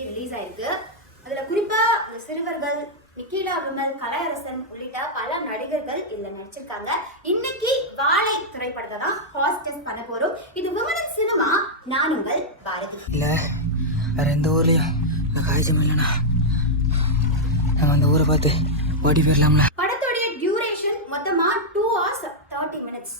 இன்னைக்கு ரிலீஸ் ஆயிருக்கு. அதுல குறிப்பா சிறுவர்கள், நிக்கிலா விமல், கலையரசன் உள்ளிட்ட பல நடிகர்கள் இதுல நடிச்சிருக்காங்க. இன்னைக்கு வாழை திரைப்படத்தை தான் ஹாஸ்டஸ் பண்ண போறோம். இது விமனின் சினிமா. நான் உங்கள் பாரதி. இல்ல வேற எந்த ஊர்லயா காய்ச்சல் இல்லைனா நம்ம அந்த ஊரை பார்த்து ஓடி போயிடலாம்ல. படத்துடைய டியூரேஷன் மொத்தமா 2 hours 30 minutes.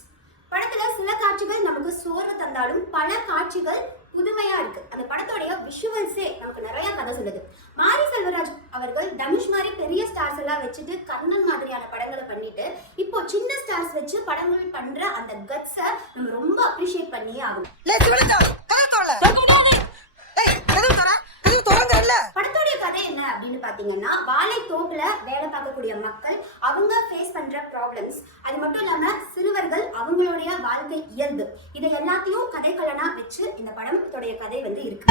படத்துல சில காட்சிகள் நமக்கு சோறு தந்தாலும் பல காட்சிகள் புதுமையா இருக்கு. அந்த படத்தோடைய விஷுவல்ஸே நமக்கு நிறைய கதை சொல்லுது. மாரி செல்வராஜ் அவர்கள் தனுஷ் மாதிரி பெரிய ஸ்டார்ஸ் எல்லாம் வச்சுட்டு கர்ணன் மாதிரியான படங்களை பண்ணிட்டு இப்போ சின்ன ஸ்டார்ஸ் வச்சு படங்கள் பண்ற அந்த கட்ஸை நம்ம ரொம்ப அப்ரிஷியேட் பண்ணியே ஆகும். படத்தோடைய கதை என்ன அப்படின்னு பாத்தீங்கன்னா, வாழைத்தோப்புல வேலை பார்க்கக்கூடிய மக்கள் அவங்க ஃபேஸ் பண்ற ப்ராப்ளம்ஸ், அது மட்டும் இல்லாம சிறுவர்கள் அவங்களுடைய வாழ்க்கை இயல்பு, இதை எல்லாத்தையும் கதைக்களனா வச்சு இந்த படத்தோடைய கதை வந்து இருக்கு.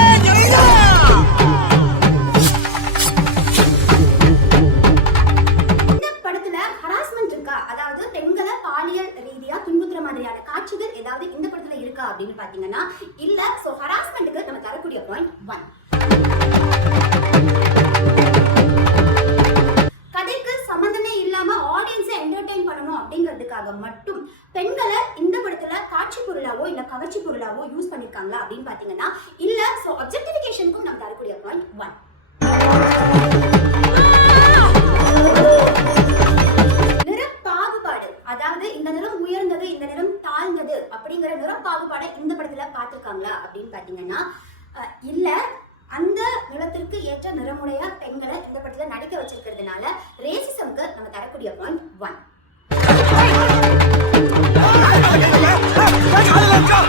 இந்த படத்துல ஹராஸ்மெண்ட் இருக்கா, அதாவது பெண்களை பாலியல் ரீதியா துன்புறுத்துற மாதிரியான காட்சிகள் ஏதாவது இந்த படத்துல இருக்கா அப்படின்னு பாத்தீங்கன்னா இல்ல. சோ ஹராஸ்மெண்ட்டுக்கு நம்ம தரக்கூடிய பாயிண்ட் 1. கதைக்கு சம்பந்தமே இல்லாம ஆடியன்ஸை என்டர்டெயின் பண்ணணும் அப்படிங்கிறதுக்காக மட்டும் பெண்களை இந்த படத்துல காட்சி பொருளாவோ இல்ல கவர்ச்சி பொருளாவோ யூஸ் பண்ணிருக்காங்களா அப்படின்னு பாத்தீங்கன்னா இல்ல. சோ அப்ஜெக்டிஃபிகேஷனுக்கும் நம்ம தரக்கூடிய பாயிண்ட் 1. நிற பாகுபாடு, அதாவது இந்த நிறம் உயர்ந்தது இந்த நிறம் தாழ்ந்தது அப்படிங்கிற நிற பாகுபாடை இந்த படத்துல பாத்துருக்காங்களா அப்படின்னு பாத்தீங்கன்னா இல்ல. அந்த நிலத்திற்கு ஏற்ற நிறமுடைய பெண்களை இந்த படத்துல நடிக்க வச்சிருக்கிறதுனால ரேசிசம்க்கு நம்ம தரக்கூடிய பாயிண்ட் 1.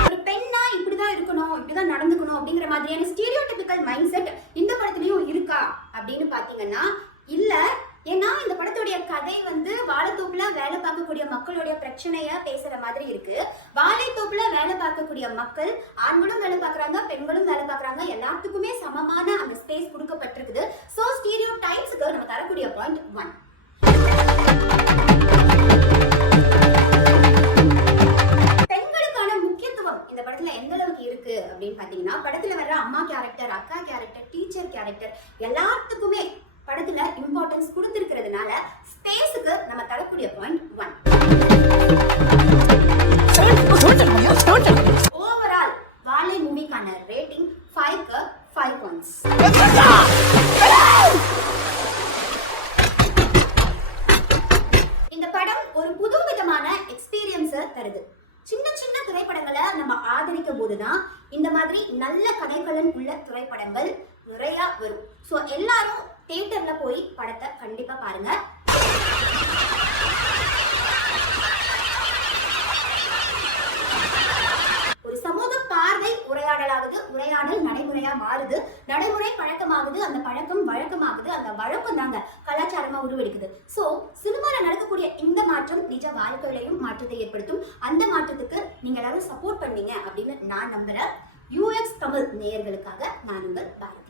ஒரு பெண்ணா இப்படிதான் இருக்கணும், இப்படிதான் நடந்துக்கணும் அப்படிங்கிற மாதிரியான ஸ்டீரியோடிபிக்கல் மைண்ட் செட் இந்த படத்துலயும் இருக்கா அப்படின்னு பாத்தீங்கன்னா இல்ல. ஏன்னா இந்த படத்துடைய கதை வந்து வாழைத்தோப்புல வேலை பார்க்கக்கூடிய மக்களுடைய பிரச்சனைய பேசுற மாதிரி இருக்கு. வாழைத்தோப்புல வேலை பார்க்கக்கூடிய மக்கள் ஆண்களும் வேலை பார்க்கறாங்க, பெண்களும் வேலை பார்க்கறாங்க, எல்லாத்துக்குமே சமமான அந்த ஸ்பேஸ் கொடுக்கப்பட்டிருக்குது. சோ ஸ்டீரியோ டைப்ஸ்க்கு நம்ம தரக்கூடிய பாயிண்ட் 1. பெண்களுக்கான முக்கியத்துவம் இந்த படத்துல எந்த அளவுக்கு இருக்கு அப்படின்னு பாத்தீங்கன்னா, படத்துல வர்ற அம்மா கேரக்டர், அக்கா கேரக்டர், டீச்சர் கேரக்டர் எல்லாத்துக்குமே படத்துல இம்பார்ட்டன்ஸ் கொடுத்திருக்கிறதுனால ஸ்பேஸ்க்கு நம்ம தரக்கூடிய பாயிண்ட் 1. ஓவரால் வாழை மூவிக்கான ரேட்டிங் 5க்கு 5 points. இந்த படம் ஒரு புதுவிதமான எக்ஸ்பீரியன்ஸை தருது. சின்ன சின்ன திரைப்படங்களை நம்ம ஆதரிக்கும் போதுதான் இந்த மாதிரி நல்ல கதைகளன் உள்ள திரைப்படங்கள் நிறைய வரும். சோ எல்லாரும் தியேட்டர்ல போய் படத்தை கண்டிப்பா பாருங்க. ஒரு சமூக பார்வை உரையாடலாகுது, உரையாடல் நடைமுறையா மாறுது, நடைமுறை பழக்கமாகுது, அந்த பழக்கம் வழக்கமாகுது, அந்த வழக்கம் தாங்க கலாச்சாரமா உருவெடுக்குது. சோ சினிமால நடக்கக்கூடிய இந்த மாற்றம் நிஜ வாழ்க்கையிலையும் மாற்றத்தை ஏற்படுத்தும். அந்த மாற்றத்துக்கு நீங்க எல்லாரும் சப்போர்ட் பண்ணீங்க அப்படின்னு நான் நம்புறேன். UX தமிழ் நேயர்களுக்காக நான் உங்கள் பாரதி.